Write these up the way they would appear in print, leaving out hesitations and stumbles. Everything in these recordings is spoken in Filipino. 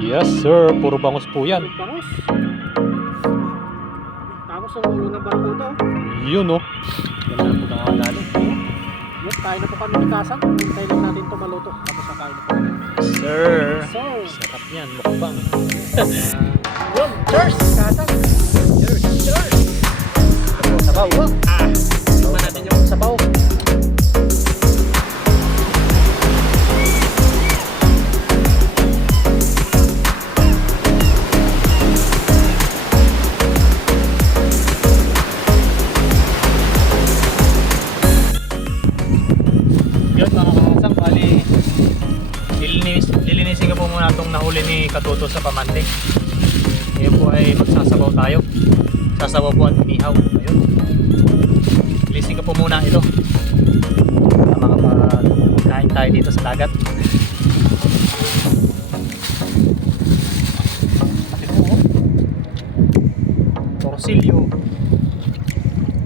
Yes sir, puro bangus po yan. Bangus. Tapos ang ulo ng barakuda. Yun oh. Yan na po ang lalo. Yes, kain na po kami ni Kasang. Hintay lang natin ito maluto. Tapos na kain na po. Sir. So, Sarap yan, mukbang. yun. Cheers! Kasang. Cheers. Cheers! Sabaw. Tingnan natin yung sabaw. Yun mga kakasang, bali lilinisin ko po muna itong nahuli ni Katuto sa pamante. Ngayon po ay magsasabaw tayo. Sasabaw po at inihaw. Ayun. Lilinisin ko po muna ito para makapagkain tayo dito sa dagat. Pati po oh. Torsilyo.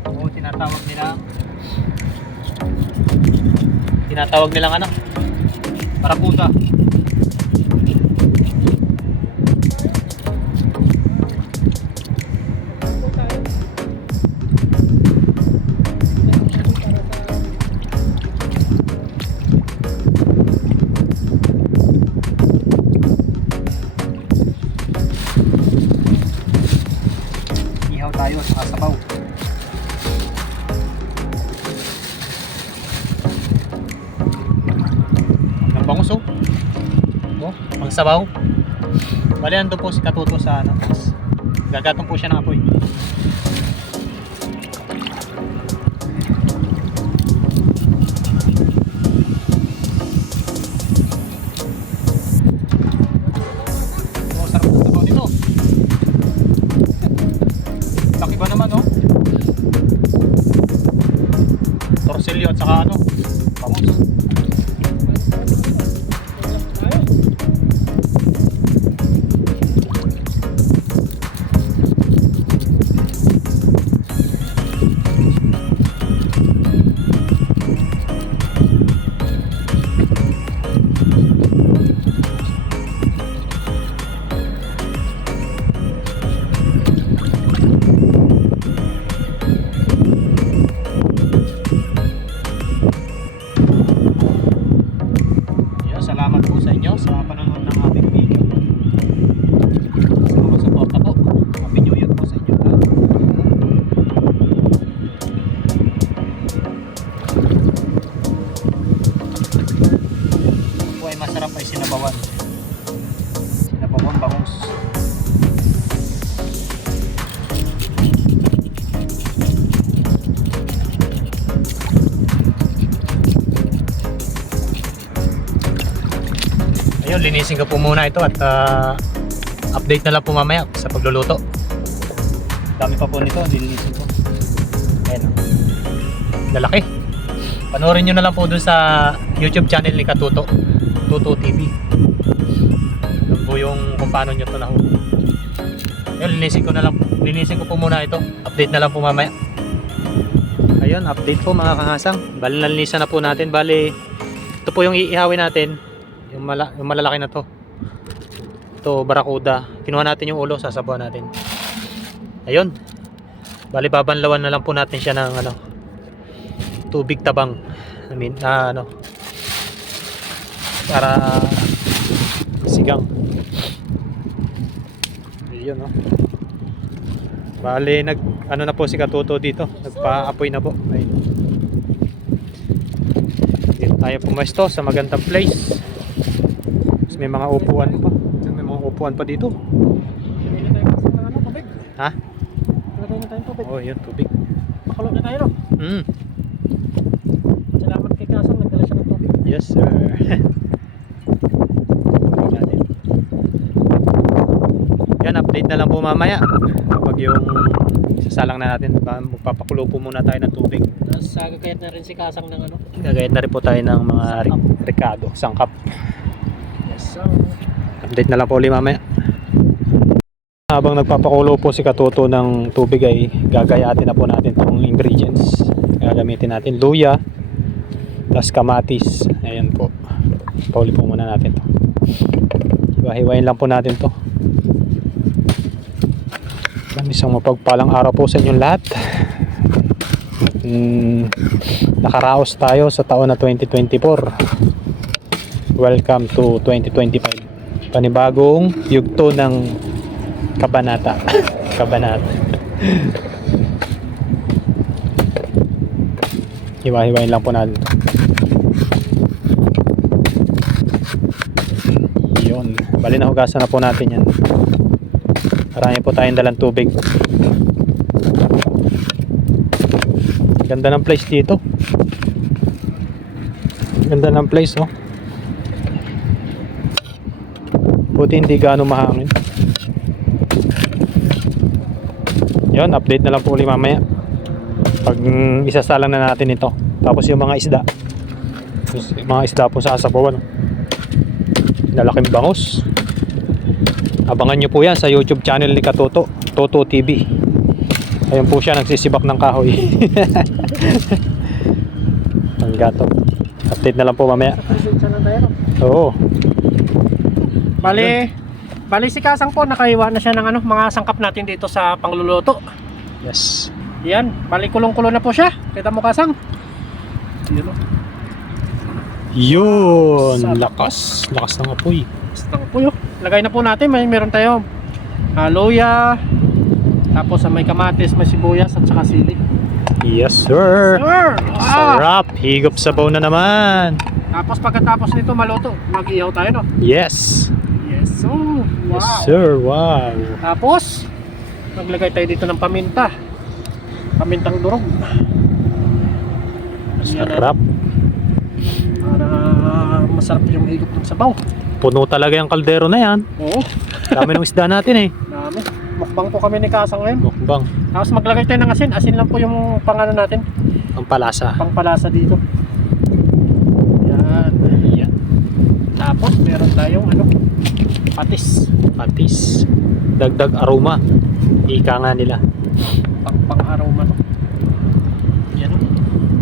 O tinatawag nilang ano? Barakuda. Ihaw tayo sa sabaw. Ang bangus oh. Oh, ang sabaw. Bali ando po si Katuto sa ano. Gagatong po siya ng apoy. Oh, sarap ng sabaw nito. Laki ba naman oh? Torsilyo at saka ano? Bangus. Salamat po sa inyo sa panonood ng aming video. Sa mga suporta po. Happy New Year po sa inyo lahat. Ito po ay masarap ay sinabawan. Sinabawan bangus. Ayun, linisin ko po muna ito at update na lang po mamaya sa pagluluto. Dami pa po nito, linisin ko. Ayan, lalaki. Panoorin nyo na lang po dun sa YouTube channel ni Katuto, Tuto TV. Doon po yung kung paano nyo ito nahuli. Ayun, linisin ko po muna ito. Update na lang po mamaya. Ayun, update po mga kahasang. Bali, nalinisan na po natin. Bali, ito po yung iihawin natin. Yung malalaki na to. Ito, barakuda. Kinuha natin yung ulo, sasabaw natin. Ayun. Bali, babanlawan na lang po natin siya ng ano, tubig tabang. Ano, para sigang. Ayun, no. Bali, ano na po si Katuto dito. Nagpa-apoy na po. Ayun. Dito tayo pumesto sa magandang place. May mga upuan pa. May mga upuan pa dito. Ha? Oh, yun, tubig. Makulot na tayo, no? Salamat kay Kasang, nagdala siya ng tubig. Yes, sir. Yan, update na lang po mamaya. Kapag yung sasalang na natin, magpapakulo po muna tayo ng tubig. Tapos gagayat na rin si Kasang ng ano? Gagayat na rin po tayo ng mga rekado, sangkap. Yes, sir. Update na lang po ulit mamaya. Habang nagpapakulo po si Katuto ng tubig ay gagayatin na po natin itong ingredients. Gagamitin natin luya, tas kamatis. Ayan po. Pauli po muna natin to. Hiwa-hiwain lang po natin to. Isang mapagpalang araw po sa inyong lahat. Nakaraos tayo sa taon na 2024. Welcome to 2025. Panibagong yugto ng kabanata. Kabanata. Hiwa-hiwain lang po natin. Yun. Bali na hugasan na po natin yan. Marami po tayong dalang tubig. Ganda ng place dito. Ganda ng place, oh. Buti hindi gaano mahangin. Yun, update na lang po ulit mamaya. Pag isasalang na natin ito. Tapos yung mga isda. Yung mga isda po sa sasabawan. Lalaking bangus. Abangan nyo po yan sa YouTube channel ni Katoto, Toto TV. Ayun po siya, nagsisibak ng kahoy. Ang gato. Update na lang po mamaya. Oo. Bali si Kasang po, nakaiwa na siya ng mga sangkap natin dito sa pangluluto. Yes. Yan, bali kulong-kulo na po siya. Kita mo, Kasang? Yun, oh. Yun. Lakas. Lakas ng apoy. Basta po yun. Lagay na po natin, meron tayo luya, tapos may kamatis, may sibuyas at saka sili. Yes sir. Sir! Sarap. Higop sabaw na naman. Tapos pagkatapos nito maluto, mag-ihaw tayo, no? Yes. Yes, so wow. Yes sir. Wow. Tapos maglagay tayo dito ng paminta. Pamintang durog. Sarap. Para masarap yung higop ng sabaw. Puno talaga yung kaldero na yan. Oo. Dami ng isda natin eh. Dami. Mukbang po kami ni Kasang ngayon. Mukbang. Tapos maglagay tayo ng asin. Asin lang po yung pangano natin. Ang palasa. Pangpalasa dito. Yan. Yan. Tapos meron tayong patis. Patis. Dagdag aroma. Ika nga nila. Pang-aroma to. Yan.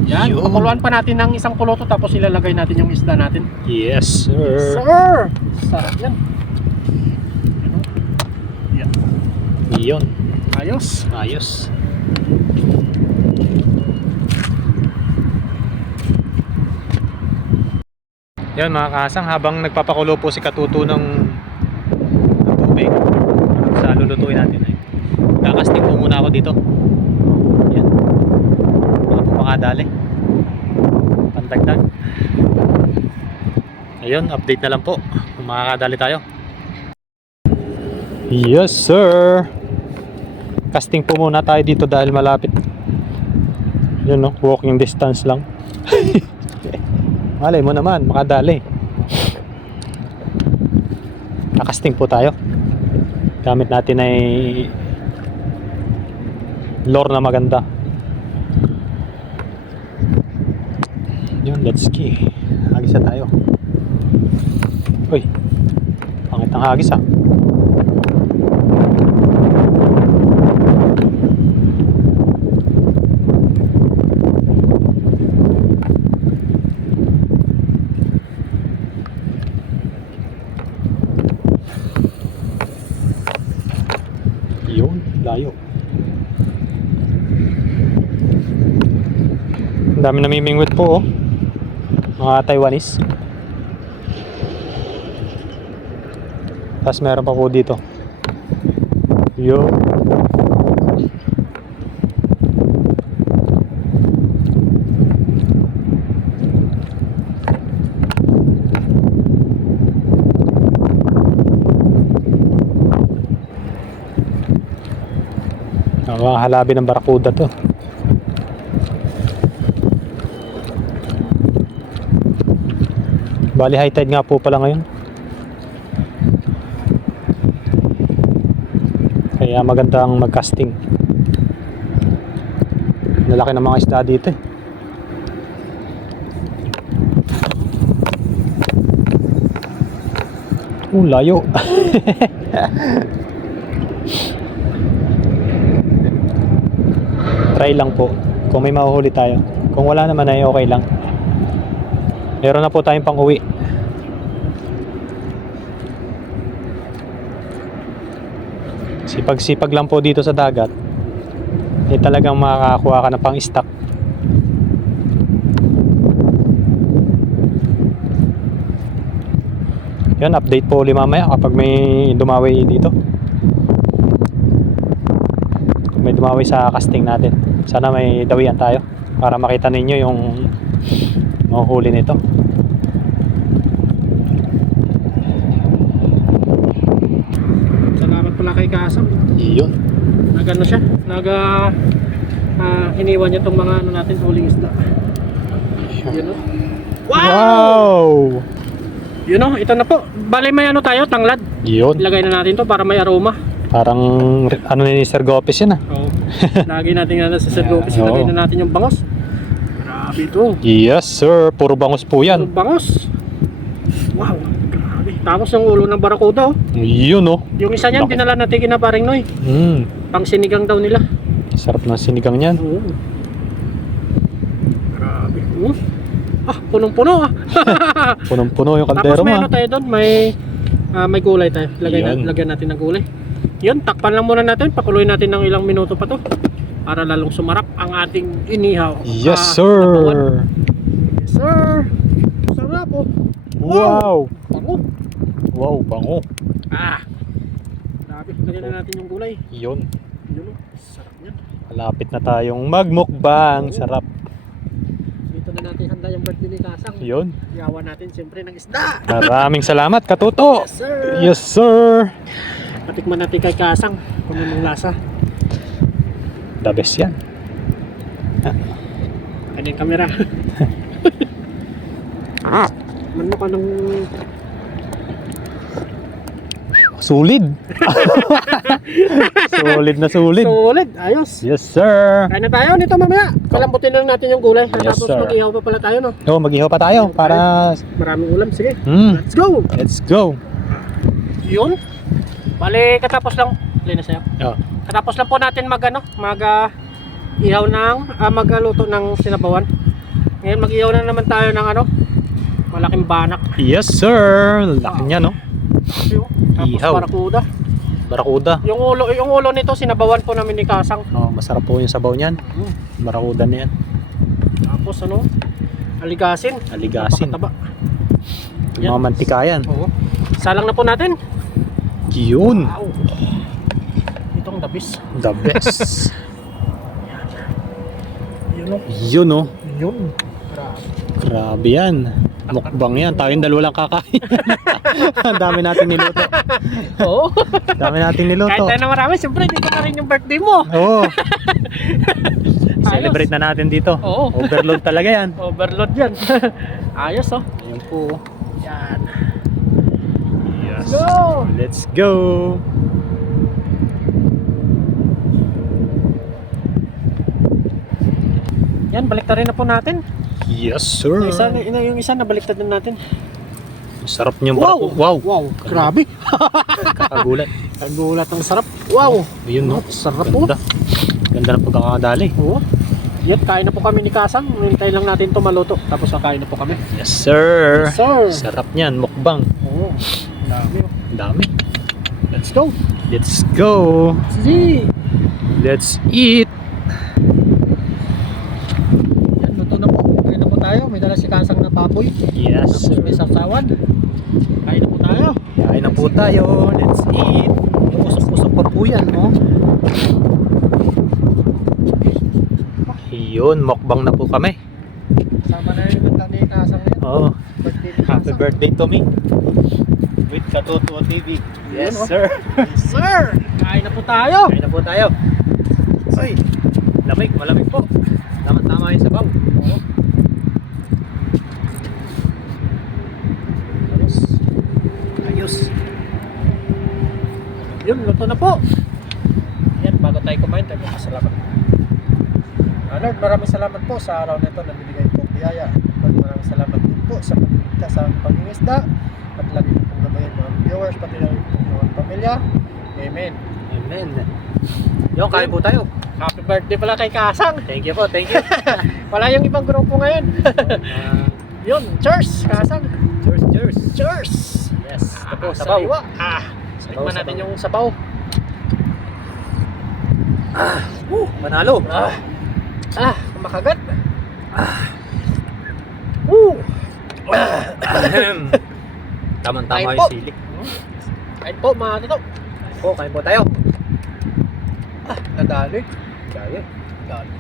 Yan. Yun. Pakuluan pa natin ng isang kuluto tapos ilalagay natin yung isda natin. Yes sir. Sir! Sarap yan. Yan. Yun. Ayos. Ayos. Yan mga kasang, habang nagpapakulo po si Katuto ng tubig sa lulutuin natin ay kakasting po muna ako dito. Yan. Mga pumakadali. Pantagdag. Ayun, update na lang po kung makakadali tayo. Yes sir. Casting po muna tayo dito dahil malapit. Yun no, walking distance lang. Malay mo naman, makadali. Nakasting po tayo. Gamit natin ay lure na maganda. Yun, let's ski. Hagis na tayo. Uy, pangit ang hagis ah. Yun, layo. Ang dami namimingwit po oh. Mga Taiwanese. Tapos meron pa po dito. Yun. Mga halabi ng barakuda to. Bali high tide nga po pala ngayon. Kaya maganda ang mag-casting. Lalaki ng mga isda dito eh. Layo. Try lang po kung may mahuhuli tayo. Kung wala naman ay okay lang. Meron na po tayong pang uwi. Sipag-sipag lang po dito sa dagat. Talagang makakakuha ka ng pang-stock. Yan, update po ulit mamaya kapag may dumawi dito. May dumawi sa casting natin. Sana may dawian tayo para makita ninyo yung mahuhuli nito. Salamat pala kay Kasang. Yun. Nagano siya? Iniwan niya tong mga ano natin, huling isda. Yun o. Wow! Yun o, ito na po. Bale may ano tayo, tanglad. Yun. Ilagay na natin to para may aroma. Parang ano ni Sir Gopis yun ah. Oo. Lagi natin sa Sir Lopez, Oo. ilagay na natin yung bangos. Grabe ito. Yes sir, puro bangus po yan. Yung bangos. Wow, grabe. Tapos yung ulo ng barakuda oh. Yun oh. Yung isa niyan, Laki. dinala natin kina paring Noy. Pang sinigang daw nila. Sarap ng sinigang niyan. Oo. Grabe. Punong-puno ah. Punong-puno yung Tapos kaldero may mo ano ah. tayo doon, may gulay tayo. Yan. Lagyan natin ng gulay. Yun, takpan lang muna natin. Pakuloy natin ng ilang minuto pa to. Para lalong sumarap ang ating inihaw. Yes Napawan. sir. Yes sir. Sarap oh. Wow. Bango. Wow, bango. Grabe. Lagyan na natin yung gulay. Yun. Yun oh. Sarap yan. Malapit na tayong magmukbang. Sarap. Dito na natin handa yung birthday ni Kasang. Yun. Yawan natin siyempre ng isda. Maraming salamat, Katuto. Yes sir. Yes sir. Patikman natin kay Kasang kung anong lasa. The best yan. Kanyang kamera. Man mo ka ng... Sulit. Sulit na sulit. Solid. Ayos. Yes sir. Kain na tayo nito mamaya. Palambutin lang natin yung gulay. Yes, Tapos sir. mag-ihaw pa pala tayo no. Oh, mag-ihaw pa tayo para Maraming ulam. Sige. Let's go. let's go. Yun. Bale, katapos lang. Lina sa'yo. Oh. Katapos lang po natin ihaw ng magluto ng sinabawan. Ngayon mag-ihaw na naman tayo ng malaking banak. Yes sir. Laki niya no. Tapos Ihaw. Barakuda. Yung ulo nito sinabawan po namin ni Kasang. Oh, masarap po yung sabaw niyan. Barakuda na yan. Tapos aligasin. Aligasin. Napakataba. Yung mga mantika yan. Oo. Salang na po natin. Yun. Wow. Itong dabis. The best. Yun o. Yun oh. Yun. Grabe. Grabe yan. Mukbang yan. Tayong dalawa lang kakain. Ang dami natin niluto. Oo. Dami natin niluto. Kahit tayo na marami, siyempre dito na rin yung birthday mo. Oo. Celebrate na natin dito. Oo. Overload talaga yan. Overload yan. Ayos oh. Ayan po. Yan. Yes. Go! Let's go. Yan, baliktarin na po natin. Yes sir. Yung isa nabaliktad na natin. Sarap niyang barako. Wow. Wow. Grabe. Kakagulat. Kagulat ang sarap. Wow. Ayun no. Sarap po. Ganda. Ganda ng pagkakadali. Oo. Yan, kain na po kami ni Kasang. Hintay lang natin ito maluto. Tapos kakain na po kami. Yes sir. Yes, sir. Sarap niyan. Mukbang. Oo. Dami. Ang dami. Let's go. Let's go. See. Let's eat. Yan, luto na po. Kain na po tayo. May dala si Kasang na papoy. Yes Tapos sir. may sawsawan. Kain na po tayo. Kain na po tayo. Let's eat. Usok-usok pa po yan, no? Yun, mukbang na po kami. Sama na rin naman kami ni Kasang ngayon. Oh, Birthday ni happy Kasang. birthday to me. With Katuto TV. Yes, Yun, oh. sir. Yes, sir. Kain na po tayo. Kain na po tayo. Uy, lamig, malamig po. Tama-tama yung sabaw. Oo. Ayos. Ayos. Yun, luto na po. Yan, bago tayo kumain, tayo salamat. Lord, maraming salamat po sa araw na ito na binigay po biyaya. Lord, maraming salamat din po sa pagkita sa pag-ingisda at lagi po pong gabayan mga viewers, pati na rin po mga pamilya. Amen. Amen. Yo, kain po tayo. Happy birthday pala kay Kasang. Thank you po, thank you. Wala yung ibang grupo ngayon. Yun, cheers, Kasang. Cheers, cheers. Cheers. Yes, ito po, Sa sabaw. iwa. Sabaw, Tikman natin sabaw. yung sabaw. Manalo. Makagat. Tama-tama Kain yung po. sili. Kain po mga toto. Kain po tayo. Nadali. Dali. Dali.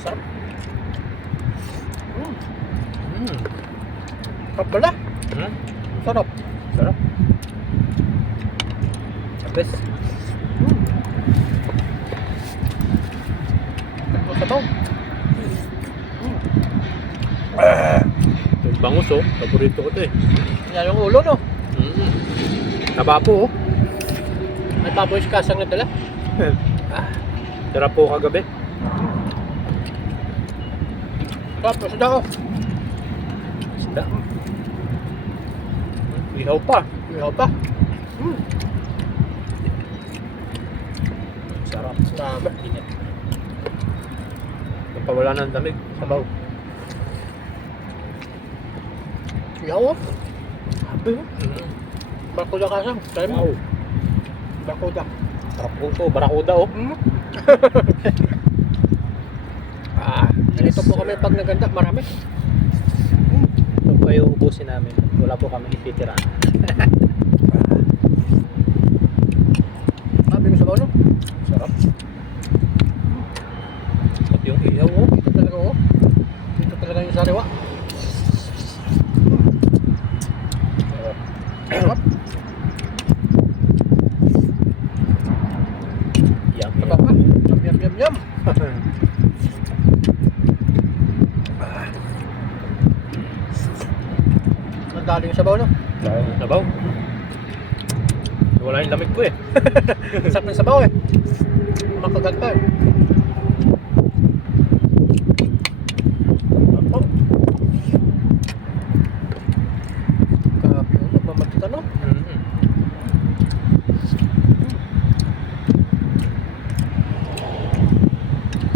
Sarap. Sarap pala. Sarap. Sarap. The best. Ito sa tao. Yung bangus oh. Paborito ko to eh. Yan yung ulo no. Taba po oh. May baboy kasang na dala. Tira po kagabi. Sarap. Sada ko. Isda. Ihaw pa. Ihaw pa. Sarap. Dami. Init. Napawala ng damig. Sabaw. Ihaw oh. Sabi oh. Barkuda kasang. Try mo. Wow. Barkuda. Sarap po to. Barakuda oh. Ganito po kami pag naganda. Marami. Ito po yung ubusin namin. Wala po kami ititira. Sabi ko sa baon no. Sarap. At yung ihaw oh. Dito talaga oh. Dito talaga yung sariwa. Sarap. Yum. Sarap pa. Yum. Nadali yung sabaw no. Sabaw. Wala yung lamig ko eh. Sarap ng sabaw eh. Makagat pa eh. Sarap po. Grabe yun. Nagmamatita no.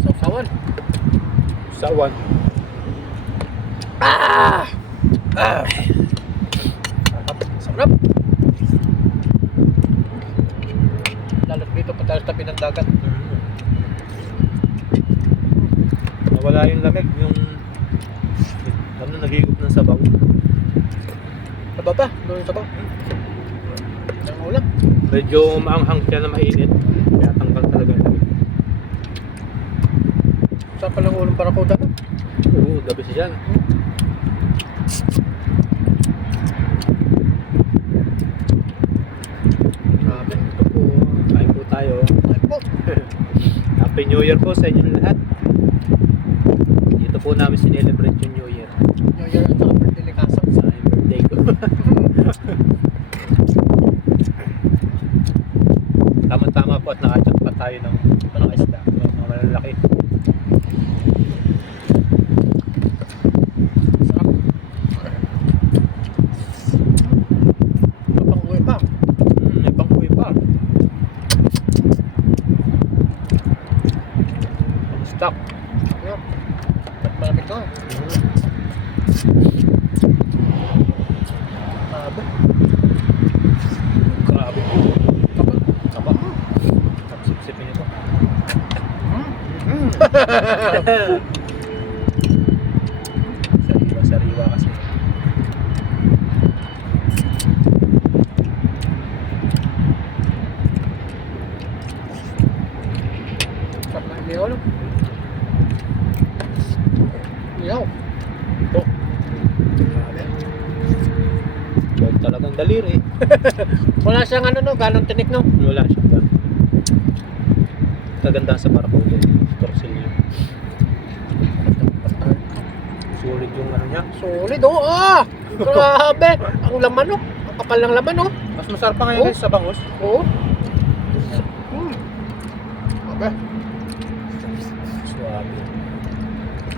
Sausawan. Sawan. Sarap. Lalo dito pa tayo sa tabi ng dagat. Nawala yung lamig. Yung ano nagigop ng sabaw. Saba pa. Doon yung sabaw. Ang ulam. Medyo maanghang siya na mainit. Kaya tanggal talaga yung lamig. Saan pa lang ulam barakuda no? Oo, gabi siya dyan. Grabe. Ito po, kain po tayo. Ay po. Happy New Year po sa inyong lahat. Dito po namin sinelebrate yung New Year. Yung yun ang saka birthday ni Kasang. Sa birthday ko. Tama-tama po at nakachat pa tayo ng mga isda. Mga malalaki. Sarap. May pang-uwi pa. May pang-uwi pa. Stock. Ayan. At malamig na. Grabe. Grabe po. Kapal. Kaba. Tapsip-sipin ito. Sariwa kasi. Sarap na hindi ulam. Iyaw. Ito. Grabe. Huwag talagang daliri. Wala siyang ano no, ganong tinik no. Wala siya ba? Kaganda sa Barakuda. Torsilyo. Sulit yung ano niya. Solid oh. Grabe. Ang laman oh. Ang kapal ng laman oh. Mas masarap pa ngayon sa bangus. Oo. Grabe. Suwabe.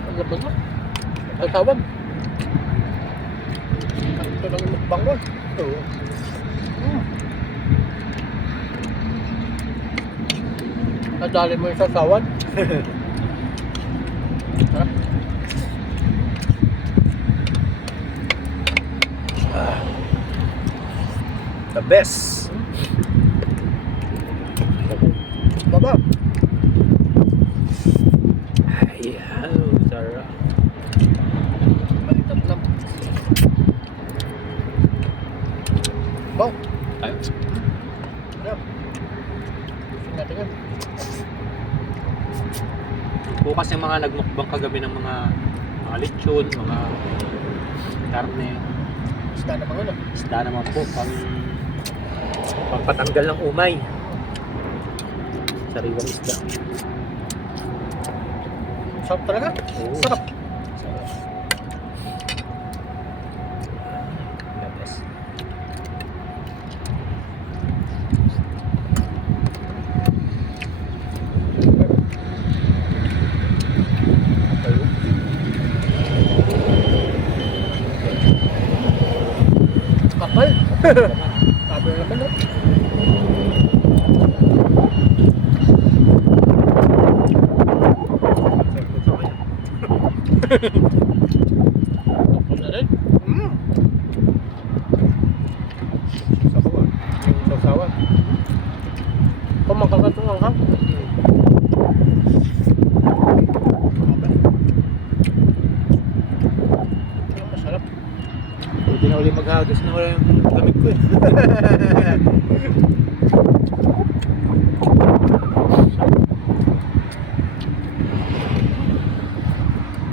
Ang laman mo. Ang tawag. Ito lang yung mukbang mo. Oo. Nadali mo yung sasawan. Sarap. The best. Baba. sabaw. Tayo. Yan. Tingnan natin yan. Bukas yung mga nagmukbang kagabi ng mga lechon, mga karne. Isda naman ano. Isda naman po, pangpatanggal ng umay. Sariwang isda. Sarap talaga. Oo. Sarap. Sarap. Yes. Kapal. Sabi na naman, no? Kapal na rin. Sabawan. Yung sausawan. Kung magkakatong ang hang. Masarap. Hindi na uli maghagis na wala yung gamit ko eh.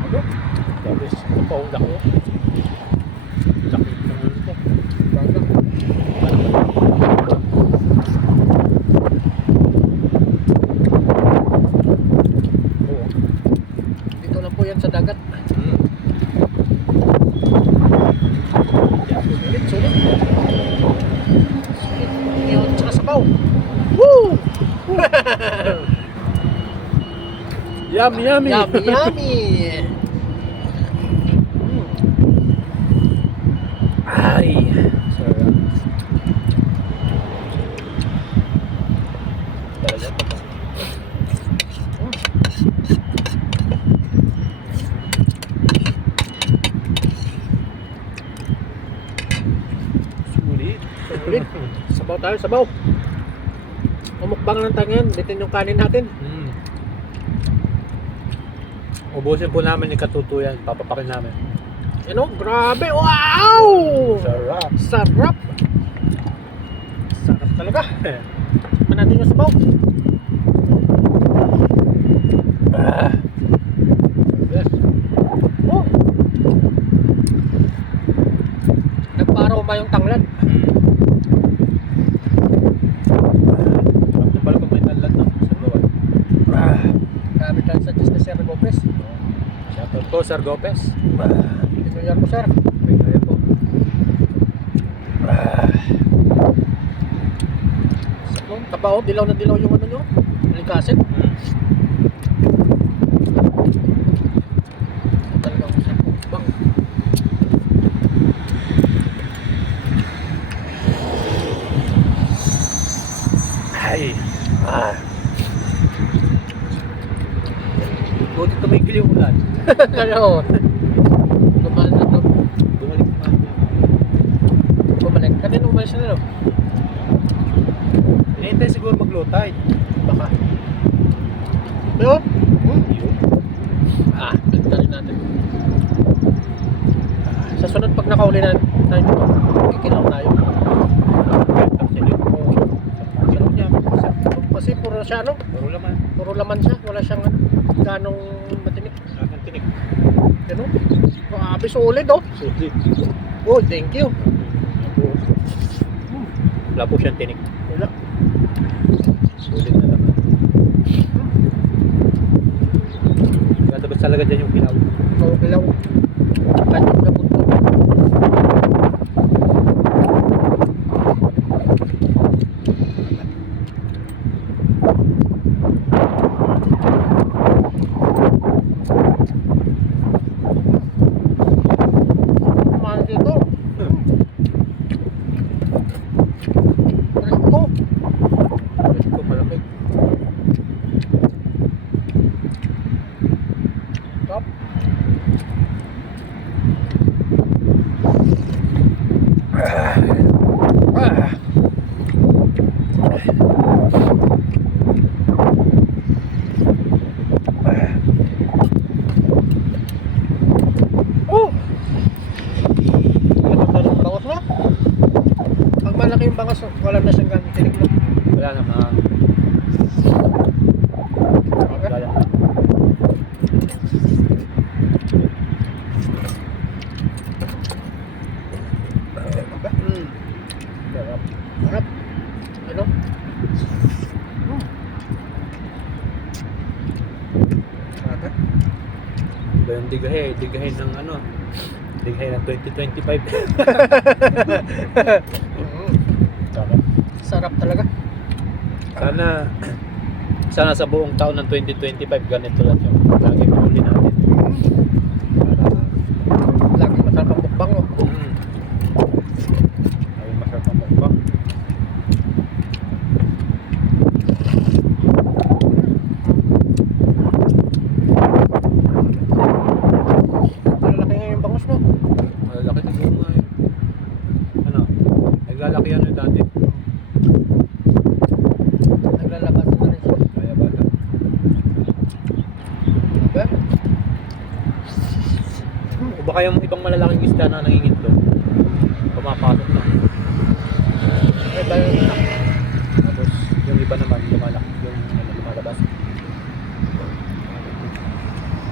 Ano? Tapos, ito pa ang dako. Sakit ng ulo ko. Bangga. Oo. Dito lang po yan sa dagat. Yeah. Sulit, sulit. Sulit. Ngayon, tsaka sabaw. Woo! Yummy, yummy! Yummy, yummy! Ay! Sarap. Talaga pa. Sulit. Sulit. Sabaw tayo, sabaw. Umukbang lang tayo ngayon. Bitin yung kanin natin. Ubusin po namin yung katutuyan. Papapakin namin. Ano? Grabe! Wow! Sarap. Sarap! Sarap talaga. Manatin yung sabaw. Yes. Oh! Nagparaw ba yung tanglad? Sarap na pala kung may talat ng sabawan. Grabe tayo sa Diyos na Sir Gopez. Shoutout po, Sir Gopez. Ito po, sir. Kaya po. Tabaw, dilaw na dilaw yung ano nyo. Likasin. Talagang masarap. Bang. Ay. Buti tumigil yung ulan. Ano? Gumalik na to. Bumalik na. Bumalik. Kanina umalis na no? Hinihintay siguro mag-low tide. Baka. Pero? Yun. Balik na rin natin. Sa sunod pag nakauli na tayo dito, kikinaw tayo. Tapos yun yung ginaw niya. Kasi puro siya ano? Puro laman. Puro laman siya. Wala siyang ano, ganong matinik. Laman tinik. Ano? Grabe, solid oh. Sulit. Oh, thank you. Wala po siyang tinik. Wala. Sulit na laman. Ganda ba talaga dyan yung kinaw? Ikaw kilaw. Kanyang na punto. Mahal dito. Presko. Ito malamig. Top. bangos, wala na siyang gamit tinig mo. Wala naman. Okay. Wala. Sarap. Sarap. Ano? Sarap. Ba yung digahe ng ano? Digahe ng 2025. Sarap. Sarap talaga. Sana sa buong taon ng 2025 ganito lang yung lagi mahuli natin. Lagi masarap ang mukbang mo. Lagi masarap ang mukbang. Malalaki nga yung bangos mo. Malaki siguro nga yun. Ano? Naglalaki yan yung dati. Naglalabas na rin siya. Kaya bata. Okay? O baka yung ibang malalaking isda na nangingitlog. Pumapasok na. Ay, bayan na. Tapos yung iba naman lumalaki. Yung lumalabas.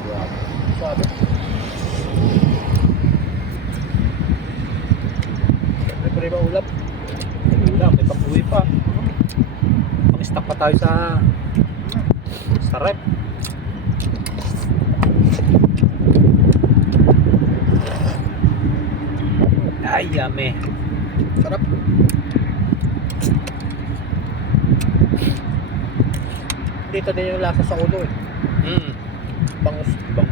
Wow. Sabi. May prima ulap. Ulam, may pang-uwi pa. Pang-stock pa tayo sa rep. Ay, yummy. Sarap. Dito din yung lasa sa ulo eh. Mm. Bangus. Ibang